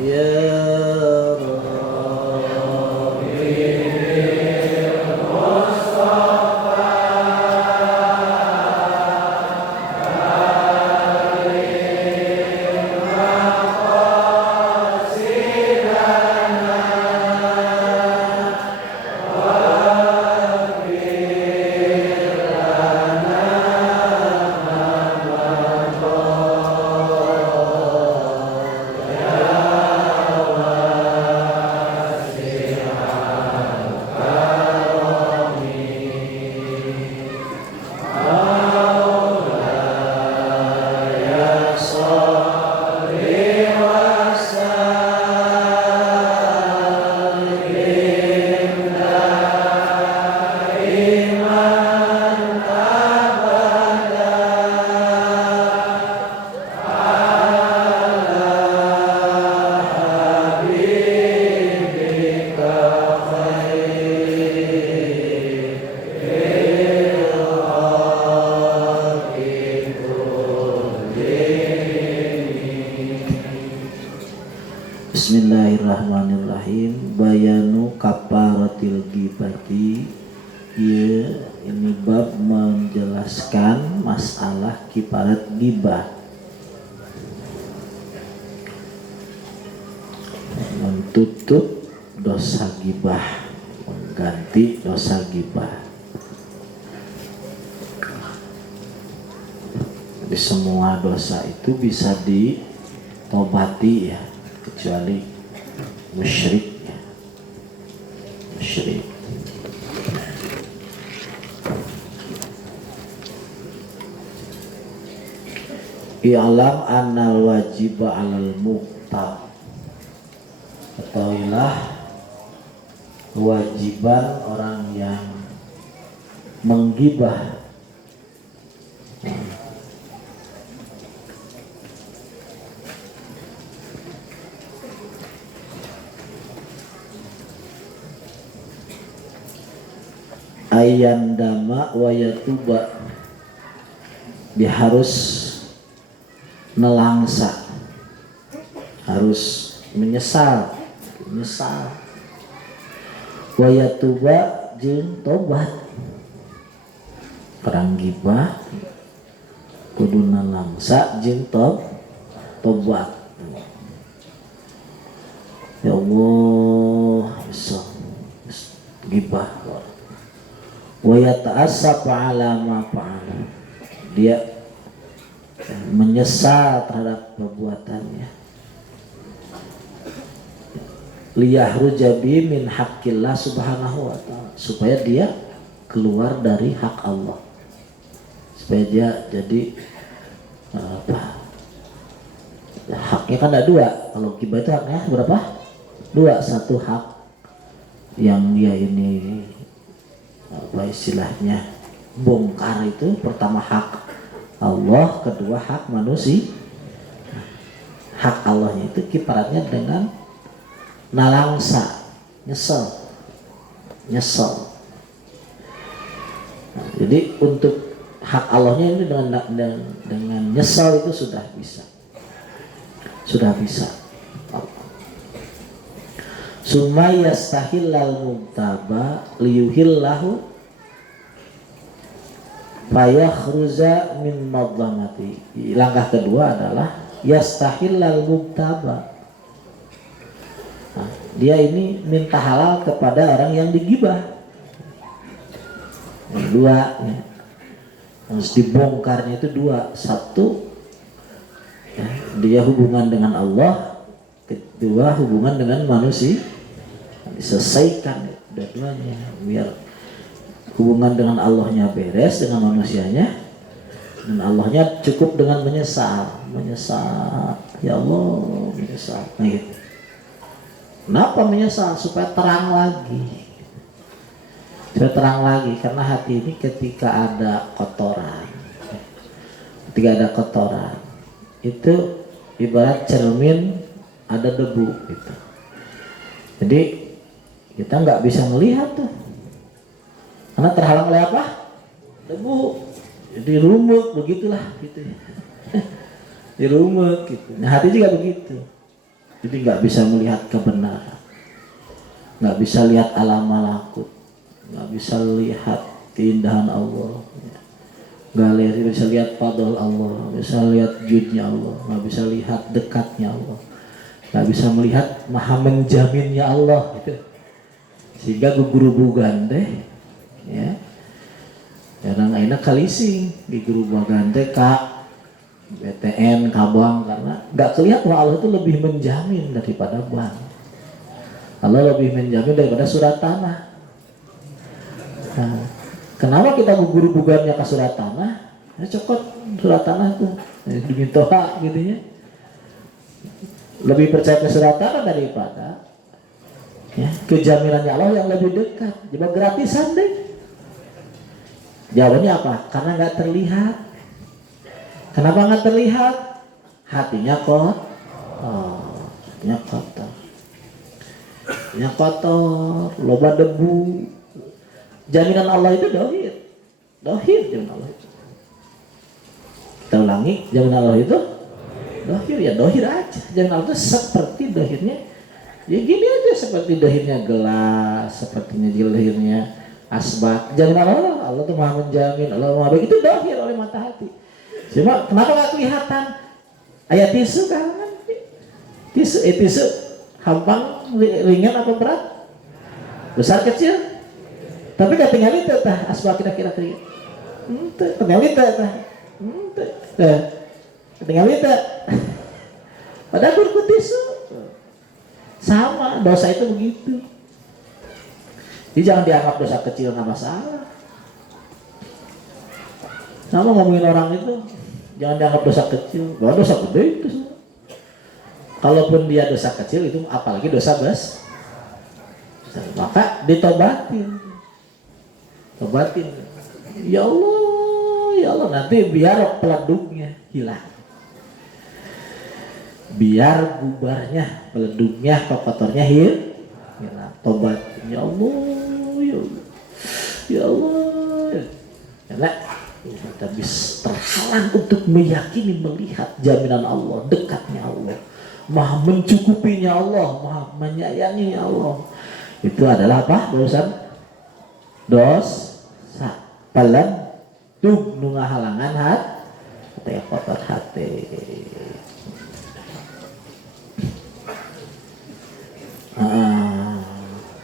Ya Bismillahirrahmanirrahim. Bayanu kaparatil ghibati. Ya, ini bab menjelaskan masalah kifarat ghibah. Menutup dosa ghibah, mengganti dosa ghibah. Jadi semua dosa itu bisa ditobati ya, kecuali musyrik ya. Musyrik. I'lam annal wajiba 'alal muqtab. Ketahuilah kewajiban orang yang menggibah ayandama wa yatuba. Dia harus nelangsa, harus menyesal wa yatuba jeung tobat. Perang gibah kudu nelangsa jeung tobat. Ya Allah, bisa gibah wa yata'assaf 'ala ma fa'ala. Dia menyesal terhadap perbuatannya. Liyahruja bi min haqqillah subhanahu wa ta'ala, supaya dia keluar dari hak Allah, supaya dia jadi haknya kan ada dua. Kalau gibah itu haknya berapa? Dua. Satu hak yang dia ini istilahnya bongkar, itu pertama hak Allah, kedua hak manusia. Hak Allahnya itu kifaratnya dengan nalangsa, nyesel. Nah, jadi untuk hak Allahnya ini dengan nyesel itu sudah bisa. Summa yastahillal mubtaba liyuhillahu fayakhruza min madlamati. Langkah kedua adalah yastahillal mubtaba. Nah, dia ini minta halal kepada orang yang digibah. Dua ya. Harus dibongkarnya itu dua. Satu ya, dia hubungan dengan Allah. Kedua hubungan dengan manusia. Diselesaikan dua-duanya biar hubungan dengan Allahnya beres, dengan manusianya, dan Allahnya cukup dengan menyesal. Ya Allah, menyesal. Nah, gitu. Kenapa menyesal? Supaya terang lagi. Karena hati ini ketika ada kotoran, itu ibarat cermin ada debu gitu. Jadi kita nggak bisa melihat tuh, karena terhalang oleh apa? Debu. Jadi rumit begitulah gitu. Dirumit gitu. Nah, hati juga begitu. Jadi nggak bisa melihat kebenaran, nggak bisa lihat alam malakut, nggak bisa lihat keindahan Allah, nggak bisa lihat fadl Allah, nggak bisa lihat judnya Allah, nggak bisa lihat dekatnya Allah, nggak bisa melihat maha menjaminnya Allah gitu. Sehingga guguru bugande ya jarang enak kalising di guru bugande kak BTN kabang, karena nggak kelihatan bahwa Allah itu lebih menjamin daripada bank. Allah lebih menjamin daripada surat tanah. Nah, kenapa kita guru bugannya ke surat tanah? Ya cokot surat tanah tuh diminta hak gitu ya. Lebih percaya ke surat tanah daripada ya, kejaminannya Allah yang lebih dekat. Coba gratisan deh. Jawabannya apa? Karena nggak terlihat. Kenapa nggak terlihat? Hatinya kotor. Hatinya kotor. Hatinya kotor, loba debu. Jaminan Allah itu dohir. Dohir jaminan Allah itu. Kita ulangi, jaminan Allah itu dohir, ya dohir aja. Jaminan Allah itu seperti dohirnya, ya gini aja, seperti dohirnya gelas, sepertinya dohirnya asbak. Jaminan Allah itu maha menjamin, Allah maha baik, itu dohir oleh mata hati. Cuma kenapa gak kelihatan? Ayat tisu kan? Tisu hampang, ringan apa berat? Besar kecil? Tapi gak tinggal itu tah asbak kira-kira tinggal itu tah tinggal itu. Padahal berku tisu sama, dosa itu begitu. Jadi jangan dianggap dosa kecil nggak masalah. Sama ngomongin orang itu, jangan dianggap dosa kecil. Bahwa dosa gede itu semua. Kalaupun dia dosa kecil itu, apalagi dosa besar, maka ditobatin. Tobatin. Ya Allah, nanti biar peleduknya hilang. Biar bubarnya, peleduknya, kotornya hilang. Tobatin. Ya Allah. Ya Allah. Karena kita bisa terhalang untuk meyakini, melihat jaminan Allah, dekatnya Allah, maha mencukupinya Allah, maha menyayanginya Allah. Itu adalah apa? Dosa palan tuh nunga halangan hati kotor hati.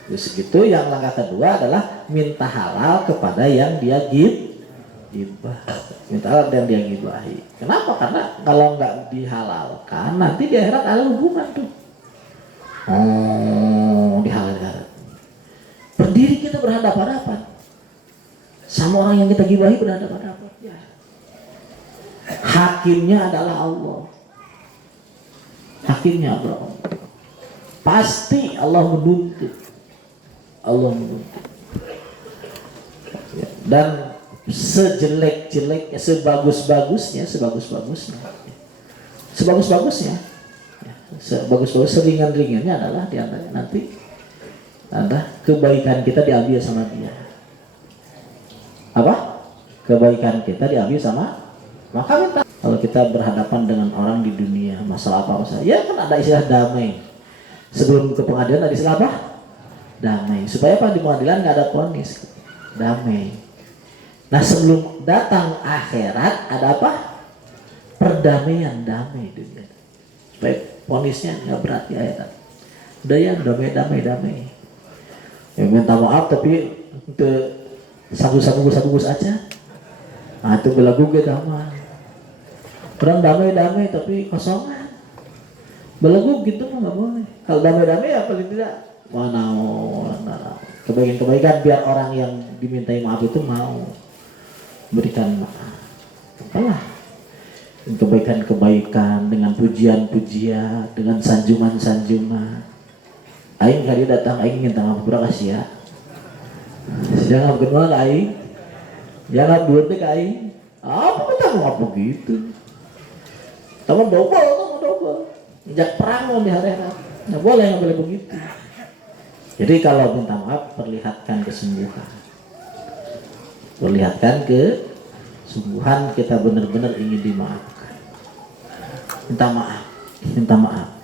Terus gitu, yang langkah kedua adalah minta halal kepada yang dia gibah. Minta halal yang dia gibahi. Kenapa? Karena kalau nggak dihalalkan, nanti di akhirat ada hubungan tuh. Dihalalkan. Berdiri kita berhadapan-hadapan sama orang yang kita gibahi, berhadapan-hadapan. Ya. Hakimnya adalah Allah. Hakimnya adalah Allah. Pasti Allah menuntut. Allah menuntut. Ya. Dan sejelek-jeleknya, sebagus-bagusnya, seringan-ringannya adalah diantaranya nanti ada kebaikan kita diambil sama dia. Apa? Kebaikan kita diambil sama, maka minta. Kalau kita berhadapan dengan orang di dunia, masalah apa ya kan ada istilah damai. Sebelum ke pengadilan ada istilah apa? Damai. Supaya apa? Di pengadilan nggak ada vonis. Damai. Nah sebelum datang akhirat ada apa? Perdamaian, damai dunia. Supaya vonisnya nggak berat di akhirat. Udah ya, damai. Ya, minta maaf tapi satu bungkus aja. Nah itu belagu ke damai. Orang damai tapi kosongan. Belagu gitu mah nggak boleh. Kalau damai ya paling tidak mana kebaikan biar orang yang dimintai maaf itu mau berikan maaf. Apalah kebaikan dengan pujian-pujian, dengan sanjungan. Aing kali datang, aing minta maaf berapa sih ya? Jangan kenal aing, jangan berarti aing. Apa minta maaf begitu? Kamu double. Jak perang di hari-hari. Nggak boleh begitu. Jadi kalau minta maaf, perlihatkan kesungguhan. Perlihatkan kesungguhan kita benar-benar ingin dimaafkan. Minta maaf.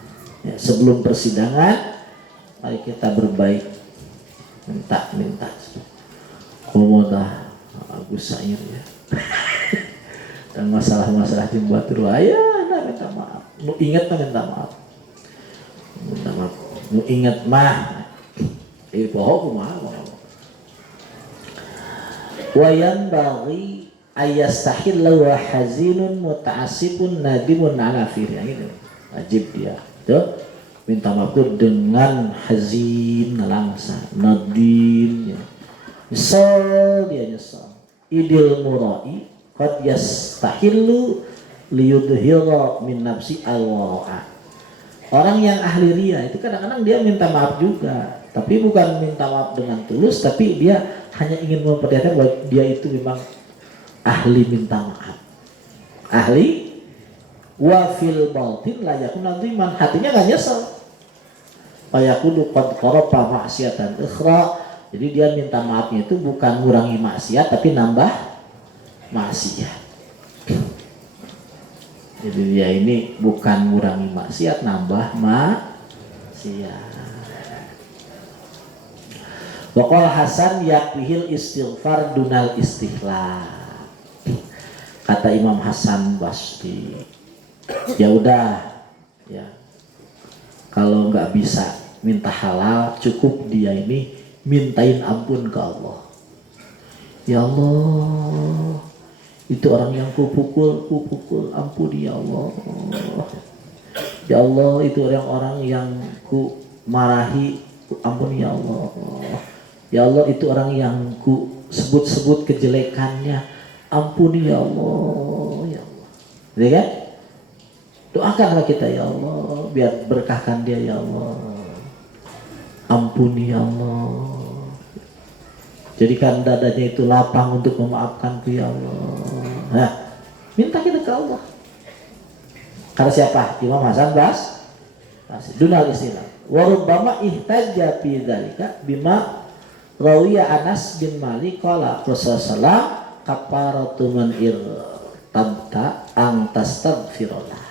Ya, sebelum persidangan, mari kita berbaik, minta. Komodah Agus Sair ya. Dan masalah-masalah yang buat ayah, minta maaf. Nu ingat minta maaf. Nu ingat mah. Pohon kumaha. Wayan bagi ayastahilla wa hazinun muta'asibun nadimun ala firya gitu. Wajib dia. Tuh minta maaf dengan hazin langsa, nadim ya. Nyesel dia nyesel. Idil murai qad yastahillu liyudhira min nafsi al-wara'a. Orang yang ahli ria itu kadang-kadang dia minta maaf juga, tapi bukan minta maaf dengan tulus, tapi dia hanya ingin memperlihatkan bahwa dia itu memang ahli minta maaf. Ahli wa fil batin la yakun nadhiman, hatinya enggak nyesel. Fa yakunu qad qaraba ma'siyatan ukhra. Jadi dia minta maafnya itu bukan ngurangi maksiat tapi nambah maksiat. Jadi dia ini bukan ngurangi maksiat, nambah maksiat. Waqal Hasan yakfihil istighfar dunal istighlar. Kata Imam Hasan Basri, ya udah ya. Kalau nggak bisa minta halal, cukup dia ini mintain ampun ke Allah. Ya Allah, itu orang yang kupukul, ampuni ya Allah. Ya Allah, itu orang yang ku marahi, ampuni ya Allah. Ya Allah, itu orang yang ku sebut-sebut kejelekannya, ampuni ya Allah. Ya Allah, ya kan? Doakanlah kita ya Allah, biar berkahkan dia ya Allah. Ampuni ya Allah. Jadikan dadanya itu lapang untuk memaafkanku ya Allah. Nah, minta kita ke Allah. Karena siapa? Imam Hasan Dunal istilah. Wa rubbama ihtajja fi dzalika bima rawiya Anas bin Malik qala Rasulullah kafaratu man irtabta an tastaghfirullah.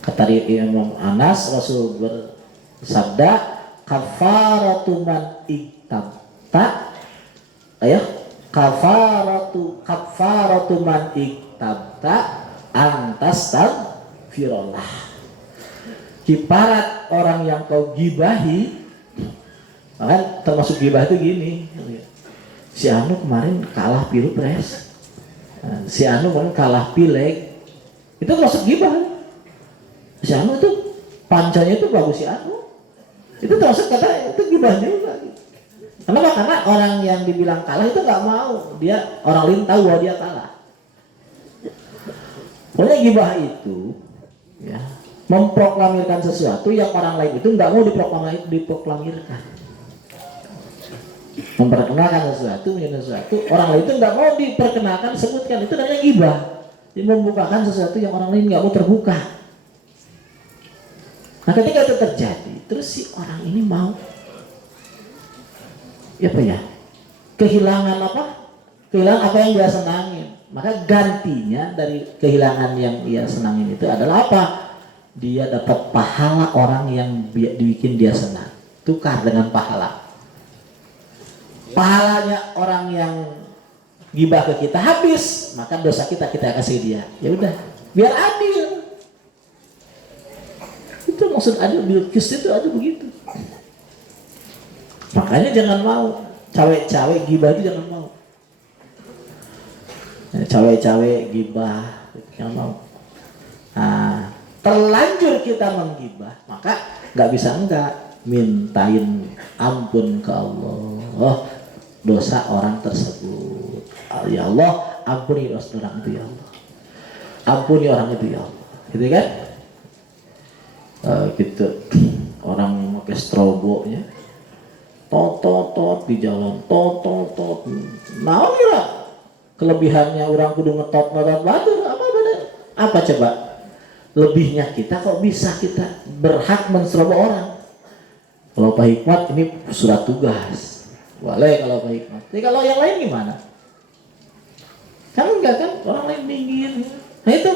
Kata Imam Anas, Rasul bersabda, kafaratu man irtabta, kafaratu man irtabta an tastaghfirullah. Kiparat orang yang kau gibahi, kan termasuk gibah itu gini, si Anu kemarin kalah pilpres, si Anu kemarin kalah pileg, itu termasuk gibah. Si Anu itu pancanya itu bagus, si Anu itu termasuk kata itu gibah juga. Kenapa? Karena orang yang dibilang kalah itu nggak mau, dia orang lain tahu bahwa dia kalah. Pokoknya gibah itu ya, memproklamirkan sesuatu yang orang lain itu nggak mau diproklamirkan. Memperkenalkan sesuatu orang lain itu nggak mau diperkenalkan, sebutkan, itu namanya gibah. Jadi membukakan sesuatu yang orang lain nggak mau terbuka. Nah, ketika itu terjadi, terus si orang ini mau kehilangan apa yang dia senangin, maka gantinya dari kehilangan yang dia senangin itu adalah apa? Dia dapat pahala orang yang dibikin dia senang, tukar dengan pahalanya orang yang gibah ke kita habis, maka dosa kita kasih dia. Ya udah, biar adil. Itu maksud adil, Bilqis itu adil begitu. Makanya jangan mau cawe-cawe gibah itu, jangan mau. Cawe-cawe gibah jangan mau. Nah, terlanjur kita menggibah, maka nggak bisa mintain ampun ke Allah dosa orang tersebut. Ya Allah, ampuni dosa orang itu ya Allah. Ampuni orang itu ya Allah. Gitu kan? Gitu. Orang pakai strobo ya. Tot di jalan, tot. Nah, kira kelebihannya orang kudu ngetot batur apa beda? Apa coba? Lebihnya kita kok bisa kita berhak menstrobo orang. Kalau Pak Hikmat ini surat tugas. Boleh kalau Pak Hikmat. Jadi kalau yang lain gimana? Kan enggak kan? Orang lain minggir. Nah itu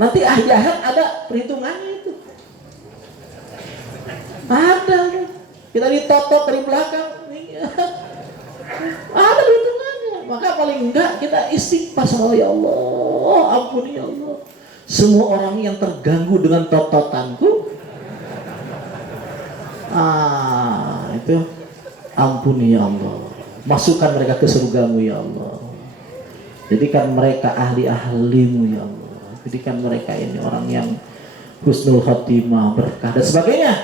nanti akhirat ada perhitungannya itu. Ada. Kita ditotot dari belakang. Ada hitungannya. Maka paling enggak kita istighfar sama ya Allah, ampuni ya Allah. Semua orang yang terganggu dengan tototanku, itu ampuni ya Allah. Masukkan mereka ke surgamu ya Allah. Jadikan mereka ahli-ahlimu ya Allah. Jadikan mereka ini orang yang husnul khotimah, berkah dan sebagainya.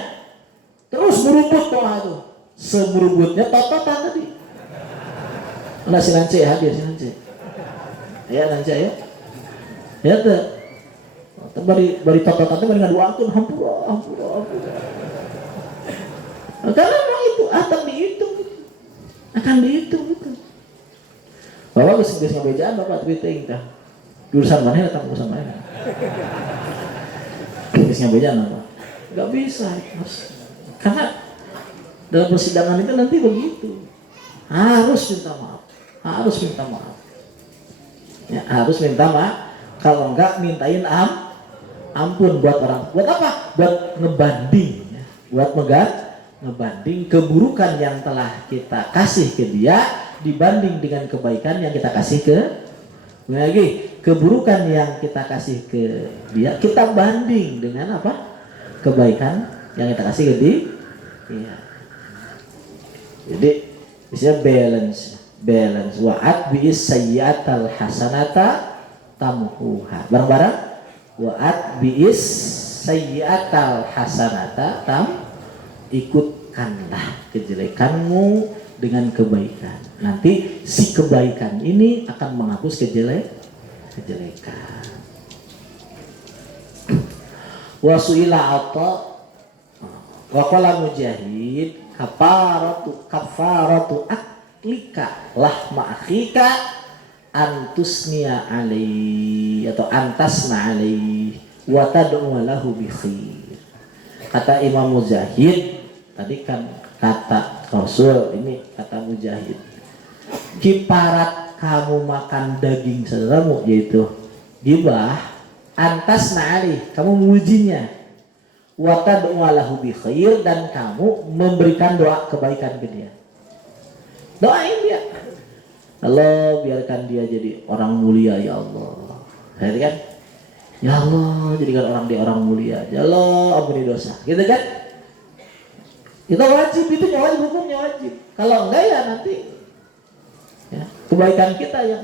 Terus merubut doa itu. Semerubutnya tototan tadi. Nah si Nance hadir si Nance. Ya Nance ya. Ya tuh. Bari tototan itu dengan doakan hampura. Karena memang itu akan dihitung itu. Bapak geus ngabejaan Bapak tweeting tah. Jurusan mana datang urusan mana? Geus ngabejaan apa? Enggak bisa, Mas. Karena dalam persidangan itu nanti begitu. Harus minta maaf. Ya, harus minta maaf. Kalau enggak mintain ampun buat orang. Buat apa? Buat ngebanding ya. Buat ngebanding keburukan yang telah kita kasih ke dia dibanding dengan kebaikan yang kita kasih ke keburukan yang kita kasih ke dia kita banding dengan apa? Kebaikan yang kita kasih ke dia. Iya. Jadi bisa balance wa'at bi'is sayyi'atal hasanata tamhuha. Bareng-bareng wa'at bi'is sayyi'atal hasanata ikutkanlah kejelekanmu dengan kebaikan. Nanti si kebaikan ini akan menghapus kejelekan. Wa su'ila atau wa qala Mujahid kafaratu aklika lahma akhika antusnia alaihi atau antasna alaihi wa tad'u lahu bi khair. Kata Imam Mujahid tadi kan kata Rasul, ini kata Mujahid, kiparat kamu makan daging saudaramu yaitu gibah, antas na'ali kamu memujinya, wa tad'u lahu bi khair dan kamu memberikan doa kebaikan ke dia. Doain dia, Allah biarkan dia jadi orang mulia ya Allah. Jadi kan, ya Allah jadikan orang dia orang mulia, ya Allah ampuni dosa, gitu kan? Itu wajib, itu wajib, hukumnya wajib. Kalau enggak ya nanti ya, kebaikan kita yang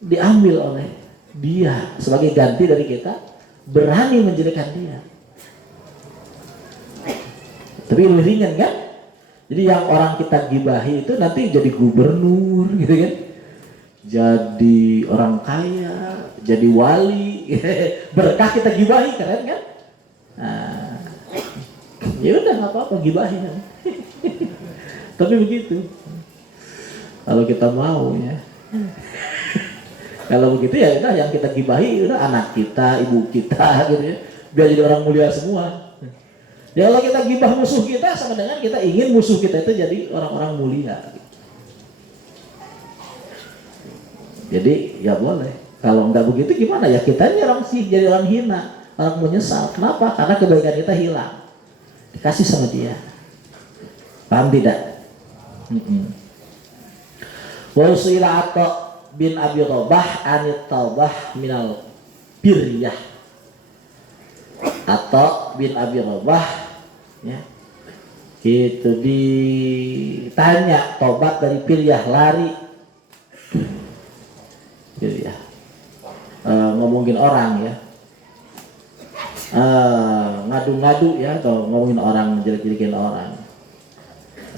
diambil oleh dia sebagai ganti dari kita berani menjelekan dia. Tapi lebih ringan kan? Jadi yang orang kita gibahi itu nanti jadi gubernur gitu kan? Jadi orang kaya, jadi wali, berkah kita gibahi, keren kan? Nah, ya udah nggak apa-apa gibahin. Tapi begitu. Kalau kita mau ya. Kalau begitu ya udah yang kita gibahi udah anak kita, ibu kita gitu ya. Biar jadi orang mulia semua. Ya kalau kita gibah musuh kita sama dengan kita ingin musuh kita itu jadi orang-orang mulia. Jadi ya boleh. Kalau nggak begitu gimana ya kita ini orang sih jadi orang hina, orang menyesal. Kenapa? Karena kebaikan kita hilang. Dikasih sama dia. Paham tidak? Wa usila Atha bin Abi Rabah anit taubah minal biryah. Atha bin Abi Rabah ya. Itu ditanya tobat dari piryah, lari. Piryah. Ngomongin orang ya. Ngadu-ngadu ya, atau ngomongin orang, jelek-jelekin orang,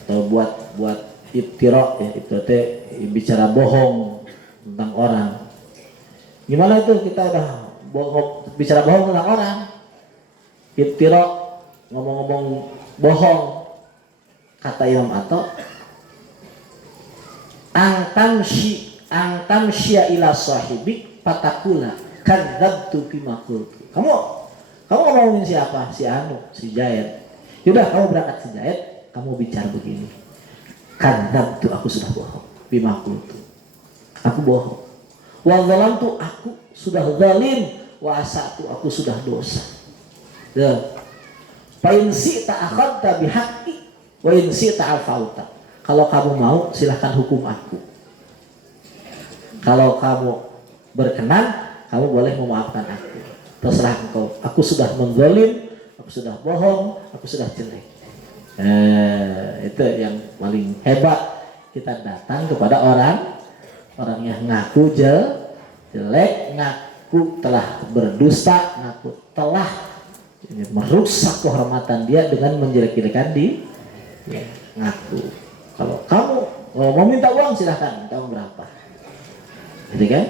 atau buat iftirah ya, itu teh bicara bohong tentang orang. Gimana itu kita udah bicara bohong tentang orang, iftirah, ngomong-ngomong bohong. Kata Imam Atha, angtamsya ila sahibik patakula kadzabtu bima qultu. Kamu ngomongin siapa? Si Anu, si Jaid. Yaudah kamu berangkat si Jaid, kamu bicara begini. Kadzab tuh aku sudah bohong. Bima qultu. Aku bohong. Wa zalamtu aku sudah zalim. Wa asatu aku sudah dosa. Ya. Fa in syi'ta akhadta bihaqqi wa in syi'ta afauta. Kalau kamu mau silahkan hukum aku. Kalau kamu berkenan, kamu boleh memaafkan aku. Terserah engkau. Aku sudah mengzalim, aku sudah bohong, aku sudah jelek. Itu yang paling hebat. Kita datang kepada orang yang ngaku jelek, ngaku telah berdusta, ngaku telah merusak kehormatan dia dengan menjelek-jelekan ngaku. Kalau kamu mau minta uang silahkan, minta uang berapa? Gitu kan?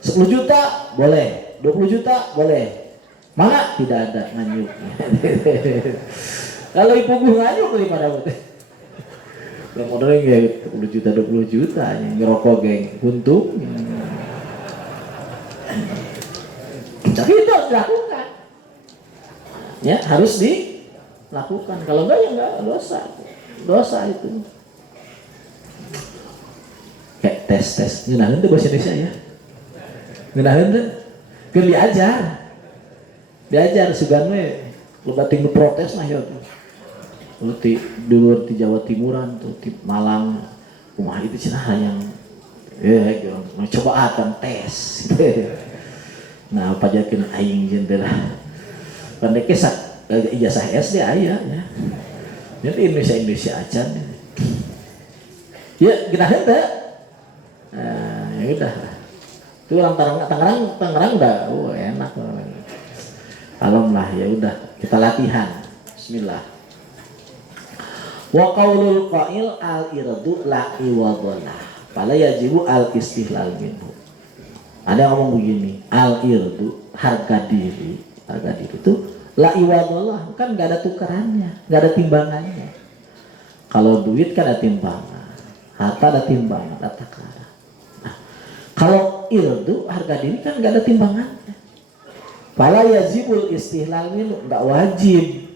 10 juta boleh, 20 juta boleh. Mana? Tidak ada nganyuk. Kalau ibu gue nganyuk daripada betul. Kalau modalnya kayak 10 juta, 20 juta yang ngerokok geng untung. Tapi itu harus dilakukan. Ya, harus dilakukan. Kalau enggak ya enggak, dosa itu. Kayak tes ngenahin tuh bahasa Indonesia ya. Ngenahin tuh keur diajar sugan we loba ting protes mah ya. Dulu di Jawa Timuran tuh di Malang kumaha itu cenah yang coba akan tes. Nah, pajakeun aing jeung pandai kesak ijazah SD aya ya. Jadi Indonesia acan. Ya, ginaheun teh. Ya udah. Itu orang Tangerang udah enak. Kalem lah, ya udah kita latihan. Bismillah. Wa qaulul qail al-irdu la iwadullah. Fala yajibu al-istihlal minhu. Ada yang ngomong begini, al-irdu harga diri itu la iwadullah, kan enggak ada tukarannya, enggak ada timbangannya. Kalau duit kan ada timbangan, harta ada timbangan, ada takaran. Nah, kalau irdu harga diri kan enggak ada timbangannya. Fala yajibul istihlal minhu, enggak wajib.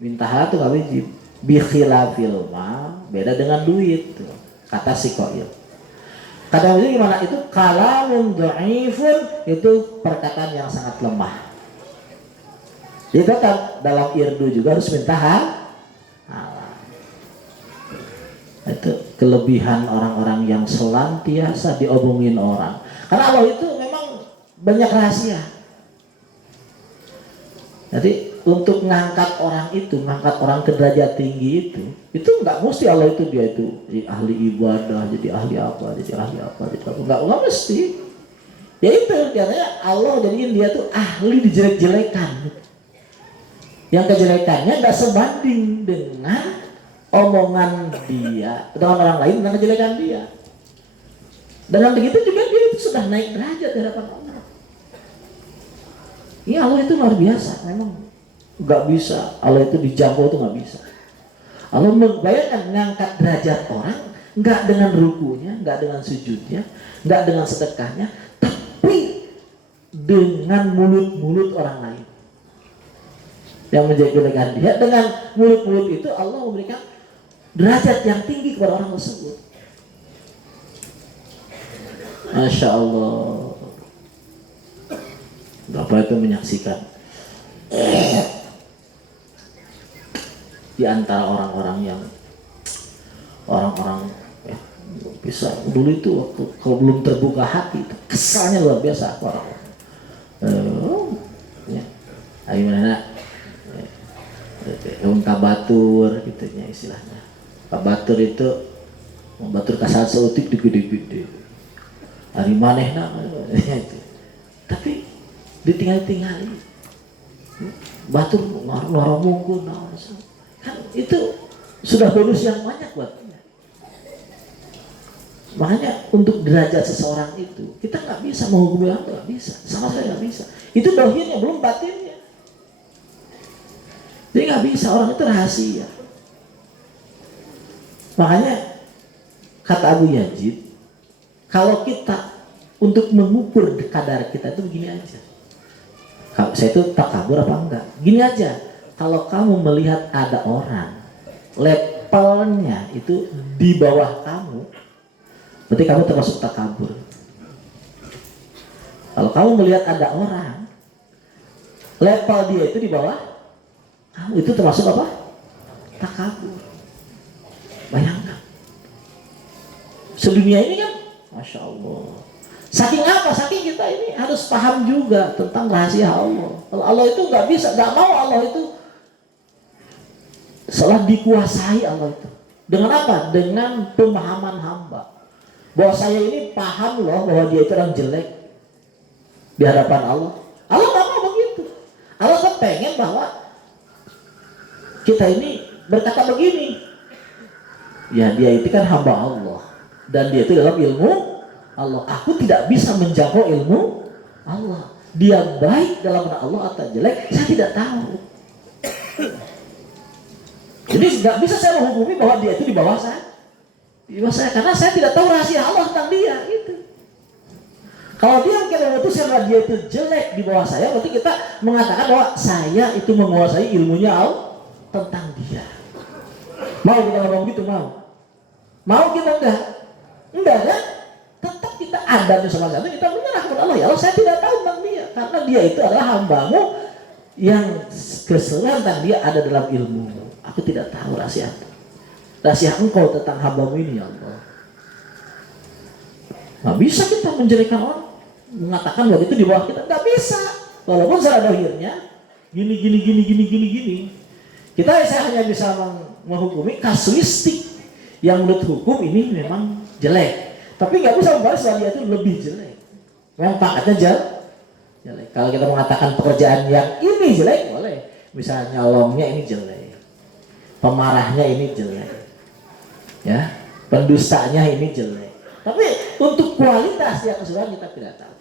Minta hal itu enggak wajib. Bi khilafil mal, beda dengan duit tuh. Kata si qail. Kata itu gimana? Itu kalamun dhaifun, itu perkataan yang sangat lemah. Jadi tetap dalam irdu juga harus minta hal. Itu kelebihan orang-orang yang selantiasa diomongin orang. Karena Allah itu memang banyak rahasia. Jadi untuk ngangkat orang itu, ngangkat orang ke derajat tinggi itu nggak mesti Allah itu dia itu jadi ahli ibadah, jadi ahli apa, nggak mesti. Ya itu katanya Allah jadiin dia tuh ahli dijelek-jelekan. Yang kejelekannya nggak sebanding dengan omongan dia, dengan orang lain dengan kejelekan dia. Dengan begitu juga dia itu sudah naik derajat di hadapan Allah. Ya Allah itu luar biasa, memang. Nggak bisa, Allah itu dijangkau itu nggak bisa. Allah membayangkan ngangkat derajat orang nggak dengan rukunya, nggak dengan sujudnya, nggak dengan sedekahnya, tapi dengan mulut-mulut orang lain yang menjelekan dia. Dengan mulut-mulut itu Allah memberikan derajat yang tinggi kepada orang tersebut. Masya Allah. Bapak itu menyaksikan di antara orang-orang yang bisa dulu itu waktu kalau belum terbuka hati itu kesalnya luar biasa orang. Ayo mana? Kabatur gitu ya istilahnya. Kabatur itu batur kasar seutik digede-gede. Hari manehna tapi ditinggal-tinggali. Batur ngomongkeun naon kan itu sudah bonus yang banyak buatnya. Makanya untuk derajat seseorang itu kita nggak bisa menghukumi orang, nggak bisa, sama sekali nggak bisa. Itu dohirnya belum batinnya. Jadi nggak bisa, orang itu rahasia. Makanya kata Abu Yazid, kalau kita untuk mengukur kadar kita itu begini aja. Kalau saya itu takabur apa enggak? Gini aja. Kalau kamu melihat ada orang levelnya itu di bawah kamu, berarti kamu termasuk takabur. Kalau kamu melihat ada orang Level dia itu di bawah kamu, itu termasuk apa? Takabur. Bayangkan. Sedunia ini kan, Masya Allah. Saking apa? Saking kita ini harus paham juga tentang rahasia Allah. Kalau Allah itu nggak bisa, nggak mau Allah itu setelah dikuasai Allah itu. Dengan apa? Dengan pemahaman hamba. Bahwa saya ini paham loh bahwa dia itu orang jelek di hadapan Allah. Allah nggak mau begitu. Allah kan pengen bahwa kita ini berkata begini. Ya dia itu kan hamba Allah. Dan dia itu dalam ilmu Allah. Aku tidak bisa menjangkau ilmu Allah. Dia baik dalam hadapan Allah atau jelek, saya tidak tahu. Jadi nggak bisa saya menghukumi bahwa dia itu di bawah saya. Di bawah saya, karena saya tidak tahu rahasia Allah tentang dia. Gitu. Kalau dia memutuskan bahwa dia itu jelek di bawah saya, berarti kita mengatakan bahwa saya itu menguasai ilmunya Allah tentang dia. Mau kita ngomong gitu? Mau kita enggak? Enggak kan? Tetap kita adab sama satu, kita menyerah kepada Allah. Ya Allah, saya tidak tahu tentang dia, karena dia itu adalah hambamu yang keseluruhan tentang dia ada dalam ilmu. Aku tidak tahu rahasia engkau tentang hambamu ini, ya Allah. Nggak bisa kita menjelekan orang, mengatakan bahwa itu di bawah kita. Nggak bisa. Walaupun secara dohirnya gini. Saya hanya bisa menghukumi kasuistik yang menurut hukum ini memang jelek. Tapi nggak bisa membahas bahwa dia itu lebih jelek. Memang pangkatnya jelek. Kalau kita mengatakan pekerjaan yang ini jelek, boleh. Misalnya nyolongnya ini jelek, pemarahnya ini jelek, ya, pendustanya ini jelek. Tapi untuk kualitas yang keseluruhan kita tidak tahu.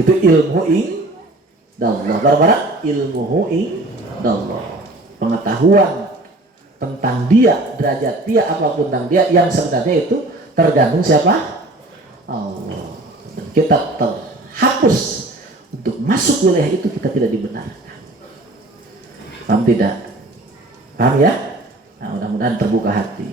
Itu ilmu indallah. Barang-barang ilmu indallah. Pengetahuan tentang dia, derajat dia, apapun tentang dia, yang sebenarnya itu tergantung siapa? Allah. Dan kita terhapus untuk masuk wilayah itu, kita tidak dibenarkan. Paham tidak? Paham ya? Nah, mudah-mudahan terbuka hati.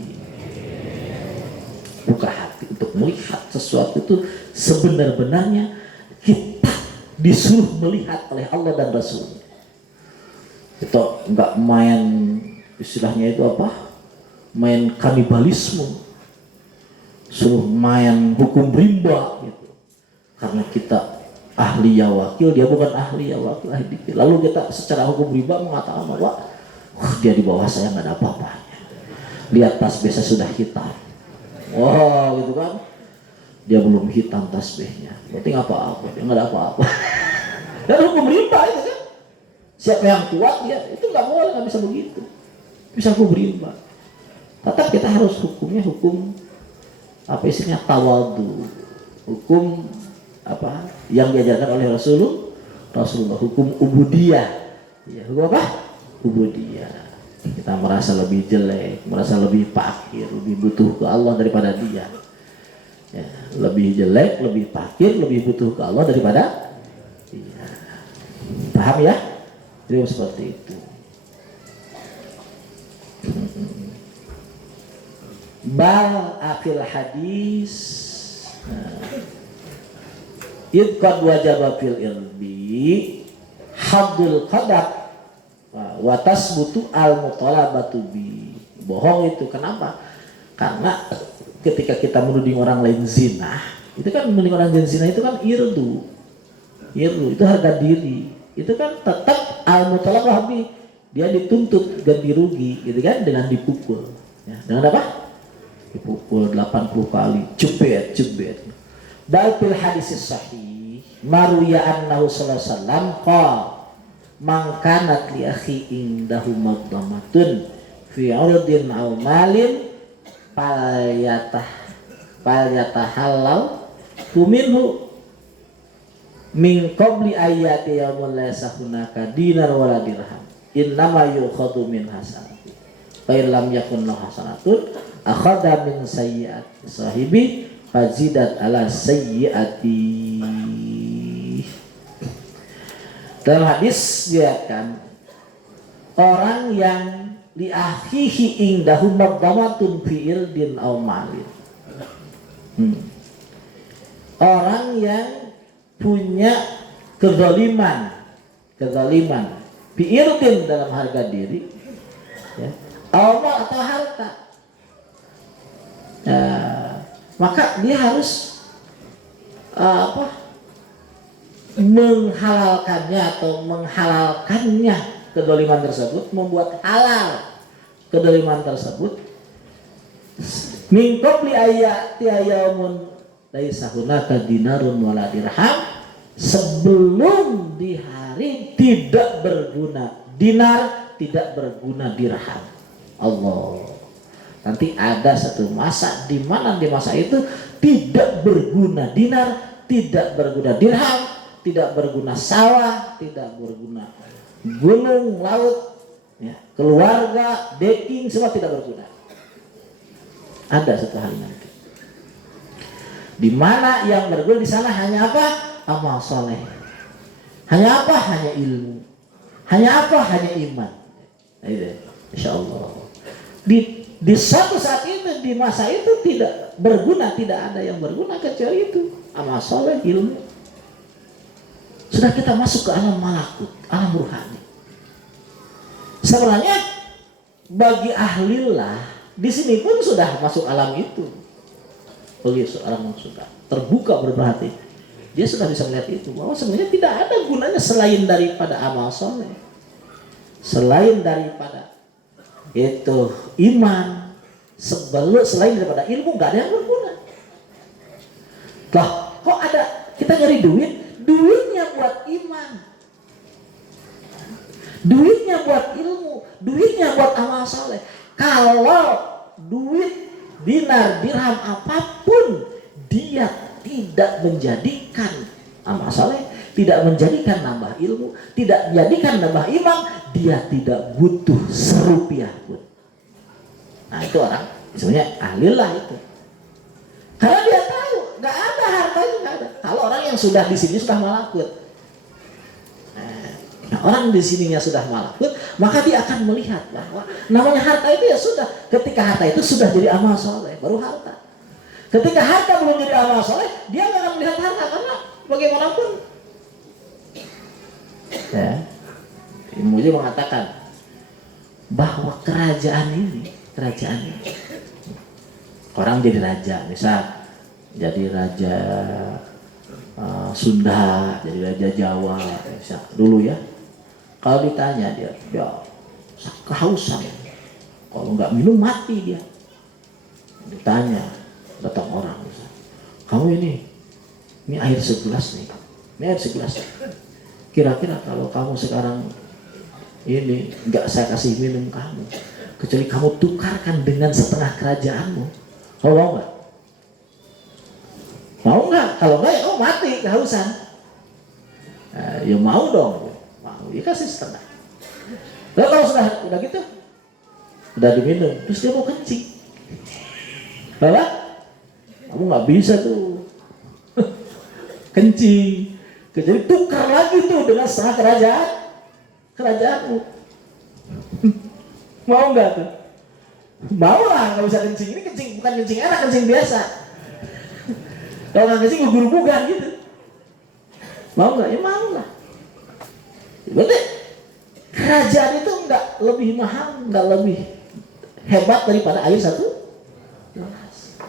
Buka hati untuk melihat sesuatu itu sebenar-benarnya kita disuruh melihat oleh Allah dan Rasulnya. Itu enggak main, istilahnya itu apa? Main kanibalisme, suruh main hukum rimba gitu. Karena kita ahli ya wakil, dia bukan ahli ya wakil, ahli dikir. Lalu kita secara hukum rimba mengatakan bahwa dia di bawah saya nggak ada apa-apanya. Lihat tasbihnya sudah hitam. Wah, gitu kan? Dia belum hitam tasbihnya. Berarti nggak apa-apa, dia nggak ada apa-apa. Dan hukum rimba itu kan, siapa yang kuat dia itu nggak boleh, nggak bisa begitu. Bisa hukum rimba. Tetap kita harus hukumnya hukum apa istilahnya tawadu, hukum apa yang diajarkan oleh Rasulullah, hukum ubudiyah. Ya, hukum apa? Ubudiyah. Kita merasa lebih jelek, merasa lebih fakir, lebih butuh ke Allah daripada dia. Ya, lebih jelek, lebih fakir, lebih butuh ke Allah daripada dia. Paham ya? Jadi seperti itu. Bal akhir hadis idqad wajaba fil ilmi haddul qadab wa tasbutu al mutalabatu bi. Bohong itu kenapa? Karena ketika kita menuding orang lain zina, itu kan menuding orang lain zina itu kan irdu itu harga diri, itu kan tetap al mutalabah bi, dia dituntut ganti rugi gitu kan, dengan dipukul ya, dengan apa? Dipukul 80 kali, jebet. Bal fil hadis sahih maruya annahu sallallahu alaihi wasallam qala man kanat li akhi indahu maddamatun fi 'urdin aw malin falyatahallau minhu min qabli ayati yaumul laysa hunaka dinar wala dirham innama yukhadhu min hasanati fa illam yakun lahu hasanatun akhadha min sayyi'ati sahibi fazidat ala sayyi'ati. Dalam hadis dilihatkan orang yang li akhihi indahu maddamatun fi irdin aw malin. Orang yang punya kezaliman, biirdin dalam harga diri, ya, amal atau harta, maka dia harus menghalalkannya kedoliman tersebut, membuat halal kedoliman tersebut. Min qabli ayati yaumun laisa hunaka dinarun wala dirham, sebelum di hari tidak berguna dinar, tidak berguna dirham. Allah, nanti ada satu masa di mana di masa itu tidak berguna dinar, tidak berguna dirham, tidak berguna sawah, tidak berguna gunung, laut, ya, keluarga, daging, semua tidak berguna. Ada satu hari nanti di mana yang berguna di sana hanya apa? Amal soleh. Hanya apa? Hanya ilmu. Hanya apa? Hanya iman. Insya Allah. Di suatu saat itu, di masa itu tidak berguna, tidak ada yang berguna kecuali itu, amal soleh, ilmu. Sudah kita masuk ke alam malakut, alam ruhani. Sebenarnya bagi ahlillah di sini pun sudah masuk alam itu. Bagi seorang yang sudah terbuka berarti dia sudah bisa melihat itu, bahwa sebenarnya tidak ada gunanya selain daripada amal soleh, selain daripada itu iman, selain daripada ilmu, nggak ada yang berguna. Lah, kok ada kita nyari duit, duitnya buat iman, duitnya buat ilmu, duitnya buat amal soleh. Kalau duit, dinar, dirham apapun dia tidak menjadikan amal soleh, tidak menjadikan nambah ilmu, tidak menjadikan nambah iman, dia tidak butuh serupiah pun. Nah itu orang sebenarnya ahlillah itu, karena dia tahu nggak ada hartanya, nggak ada. Kalau orang yang sudah di sini sudah malakut, nah, orang di sininya sudah malakut, maka dia akan melihat bahwa namanya harta itu ya sudah, ketika harta itu sudah jadi amal soleh, baru harta. Ketika harta belum jadi amal soleh, dia nggak akan melihat harta, karena bagaimanapun, ya, Ibnu Jauzi mengatakan bahwa kerajaan ini, orang jadi raja, misal jadi raja Sunda, jadi raja Jawa, misal dulu ya. Kalau ditanya dia kehausan, kalau nggak minum mati dia. Ditanya, datang orang, kamu ini air segelas nih, ini air segelas. Kira-kira kalau kamu sekarang ini nggak saya kasih minum kamu, kecuali kamu tukarkan dengan setengah kerajaanmu, kamu mau nggak? Mau nggak? Kalau nggak ya mati kehausan. Ya mau dong. Dia kasih setengah. Lalu kalau udah gitu, udah diminum, terus dia mau kencing, Bapak, kamu nggak bisa tuh kencing, jadi tukar lagi tuh dengan setengah kerajaanmu. Mau nggak tuh? Mau lah, nggak bisa kencing. Ini kencing bukan kencing enak, kencing biasa. Kalau nggak kencing gugur-gugur gitu. Mau nggak? Ya mau lah. Berarti kerajaan itu nggak lebih mahal, nggak lebih hebat daripada air satu gelas.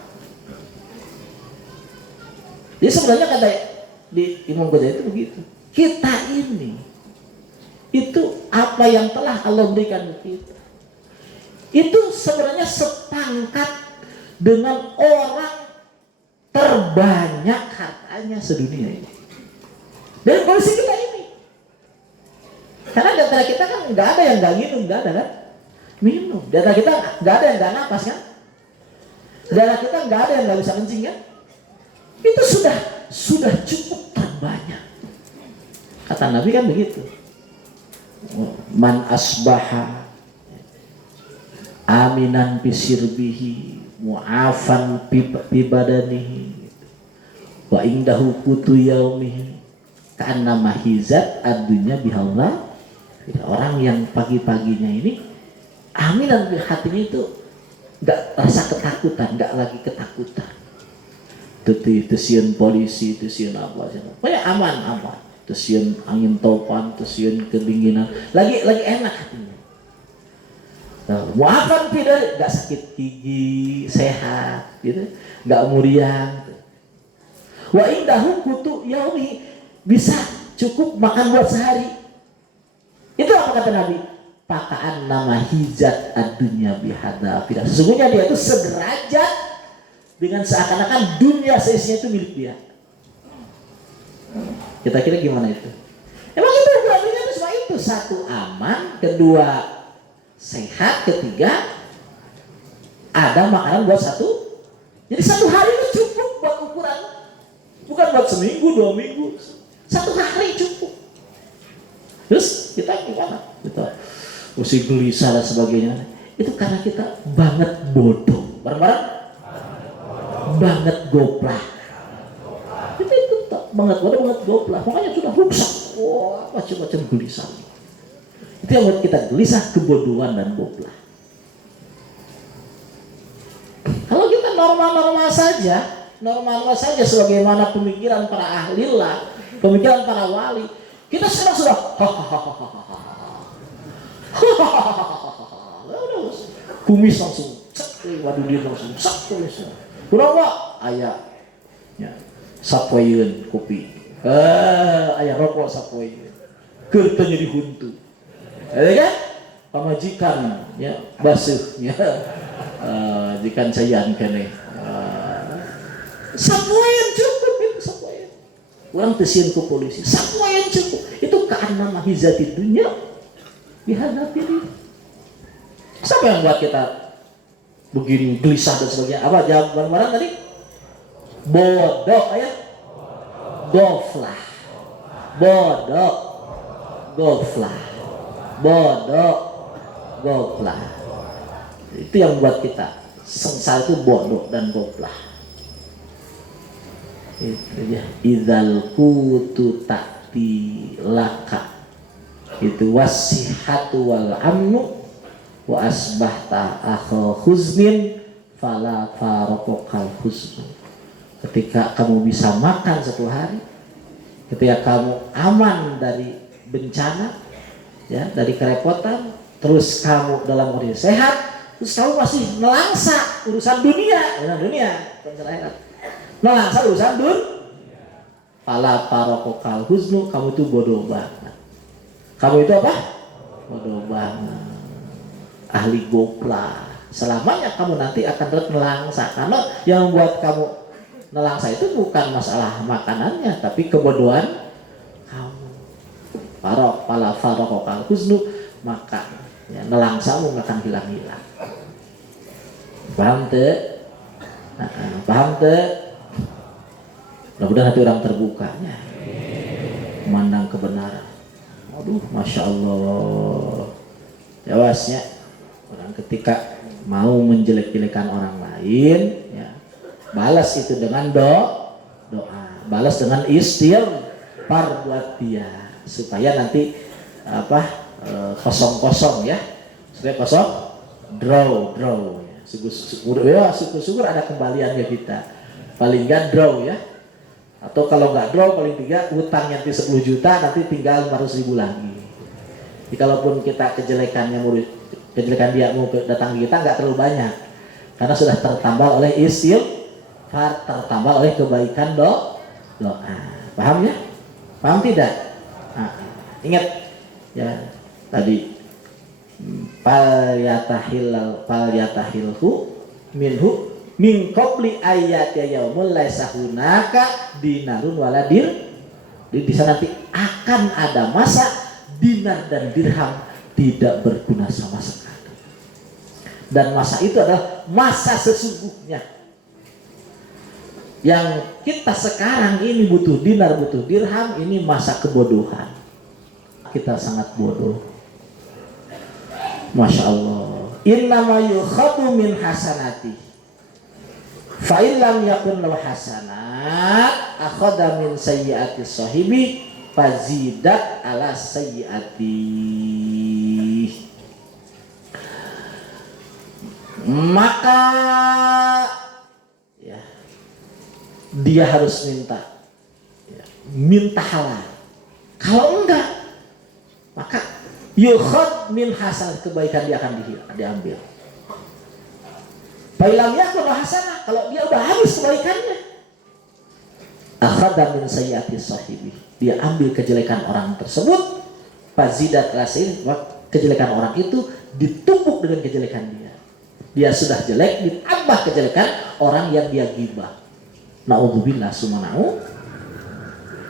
Jadi sebenarnya kata di Imam Ghazali itu begitu. Kita ini itu apa yang telah Allah berikan ke kita, itu sebenarnya sepangkat dengan orang terbanyak hartanya sedunia ini. Dan kondisi kita ini, karena di antara kita kan nggak ada yang nggak minum, nggak ada kan? Minum. Di antara kita nggak ada yang nggak napas kan? Di antara kita nggak ada yang nggak bisa kencing kan? Itu sudah cukup terbanyak. Kata Nabi kan begitu. Man asbaha aminan bisirbihi mu'afan bibadanihi wa indahu kutu yaumihi ka'anna mahizat adunya bihallah. Orang yang pagi-paginya ini aminan hatinya itu gak rasa ketakutan, gak lagi ketakutan. Itu siun polisi, itu siun apa, pokoknya aman. Tesian angin topan, tesian kedinginan, lagi enak hatinya. Muafan tidak, nggak sakit gigi, sehat, gitu, nggak muriang. Wa indahu kutu yaumi, bisa cukup makan buat sehari. Itu apa kata Nabi? Pakaan nama hijat adunya bihada fida. Sesungguhnya dia itu sederajat dengan seakan-akan dunia seisinya itu milik dia. Kita kira gimana itu? Emang itu berarti itu semua itu. Satu aman, kedua sehat, ketiga ada makanan buat satu. Jadi satu hari itu cukup buat ukuran. Bukan buat seminggu, 2 minggu. Satu hari cukup. Terus kita gimana? Kita mesti gelisah dan sebagainya. Itu karena kita banget bodoh. Bareng-bareng? Banget goplak. Itu banget bodoh, banget goplak. Makanya sudah rusak. Wah, macam-macam gelisah. Itu yang buat kita gelisah, kebodohan dan goplak. Kalau kita normal-normal saja sebagaimana pemikiran para ahlillah, pemikiran para wali, kita sekarang sudah kumis langsung waduh dia langsung kumisnya kurang ayah ya sapoyeun kopi ayah rokok sapoyeun kertanya dihuntu ya kan pamajikan ya basuhnya jikan cayan kene sapoyeun cukup itu sapoyeun orang tesian ke polisi sapoyeun cukup itu karena mahizati dunia dihadapi. Siapa yang buat kita begini gelisah dan sebagainya? Apa jawaban tadi? Bodoh ya, goflah, bodoh, goflah, bodoh, goflah. Itu yang buat kita sengsara itu bodoh dan goflah. Itu ya. Idzal kutu takti laka. Itu wasihatu wal amnu wa asbahta akha huznin fala faraqal huzn. Ketika kamu bisa makan satu hari, ketika kamu aman dari bencana ya, dari kerepotan, terus kamu dalam kondisi sehat, terus kamu masih melangsa urusan dunia, bukan akhirat. Melangsa urusan fala faraqal huzn, kamu itu bodoh banget. Kamu itu apa? Bodoh banget. Ahli gopla. Selamanya kamu nanti akan terus nelangsa. Karena yang buat kamu nelangsa itu bukan masalah makanannya, tapi kebodohan kamu. Pala faraqal huznu, maka ya, nelangsamu akan hilang-hilang. Paham tuh? Paham tuh? Mudah-mudahan hati orang terbukanya. Memandang kebenaran. Aduh, Masya Allah. Jawasnya orang ketika mau menjelek-jelekan orang lain ya, balas itu dengan doa, balas dengan istighfar buat dia supaya nanti kosong ya, supaya kosong draw ya. Syukur ada kembaliannya kita, paling nggak draw ya. Atau kalau nggak draw paling tiga utang nanti 10 juta nanti tinggal 500.000 lagi. Jadi kalaupun kita kejelekan dia mau datang kita nggak terlalu banyak karena sudah tertambah oleh istighfar, tertambah oleh kebaikan doa. Paham ya? Paham tidak? Ingat ya tadi fal yatahilhu minhu min qabli ayati yaumul laisa hunaka dinarun waladir. Di sana nanti akan ada masa dinar dan dirham tidak berguna sama sekali. Dan masa itu adalah masa sesungguhnya. Yang kita sekarang ini butuh dinar, butuh dirham, ini masa kebodohan. Kita sangat bodoh. Masya Allah. Innama yukhadu min hasanati. Fa'ilam yakun lahu hasanat akhadha min sayyiati sahibi fazidat ala sayyiati. Maka ya, dia harus minta halal. Kalau enggak, maka yukhad min hasan, kebaikan dia akan diambil. Failam yakun hasanah, kalau dia udah habis kebaikannya, akhadha min sayyiati sahibi, dia ambil kejelekan orang tersebut, fazidat rasin, kejelekan orang itu ditumpuk dengan kejelekan dia. Dia sudah jelek, ditambah kejelekan orang yang dia gibah. Na'udzubillah sumana'u.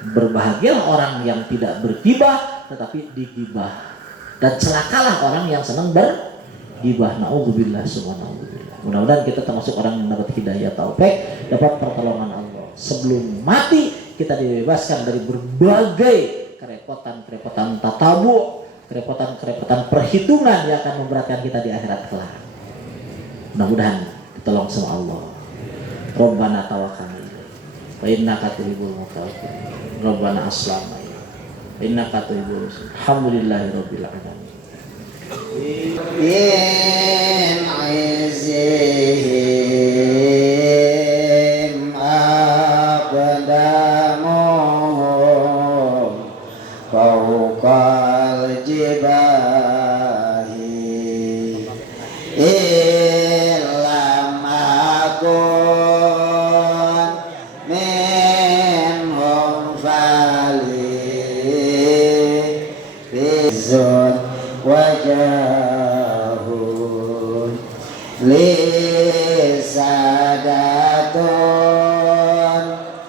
Berbahagialah orang yang tidak bergibah tetapi digibah, dan celakalah orang yang senang bergibah. Na'udzubillah sumana'u. Mudah-mudahan kita termasuk orang yang dapat hidayah taufik, dapat pertolongan Allah. Sebelum mati kita dibebaskan dari berbagai kerepotan tatabu, kerepotan perhitungan yang akan memberatkan kita di akhirat kelak. Mudah-mudahan ditolong sama Allah. Rabbana tawakkalna wa innaka tuhibbul mutawakkilin. Rabbana aslamna wa innaka tuhibbul muslimin. Alhamdulillahirabbil alamin. In izihim aqdamuhum fawqal jibahi illam akun minhum fali bizun wajahun li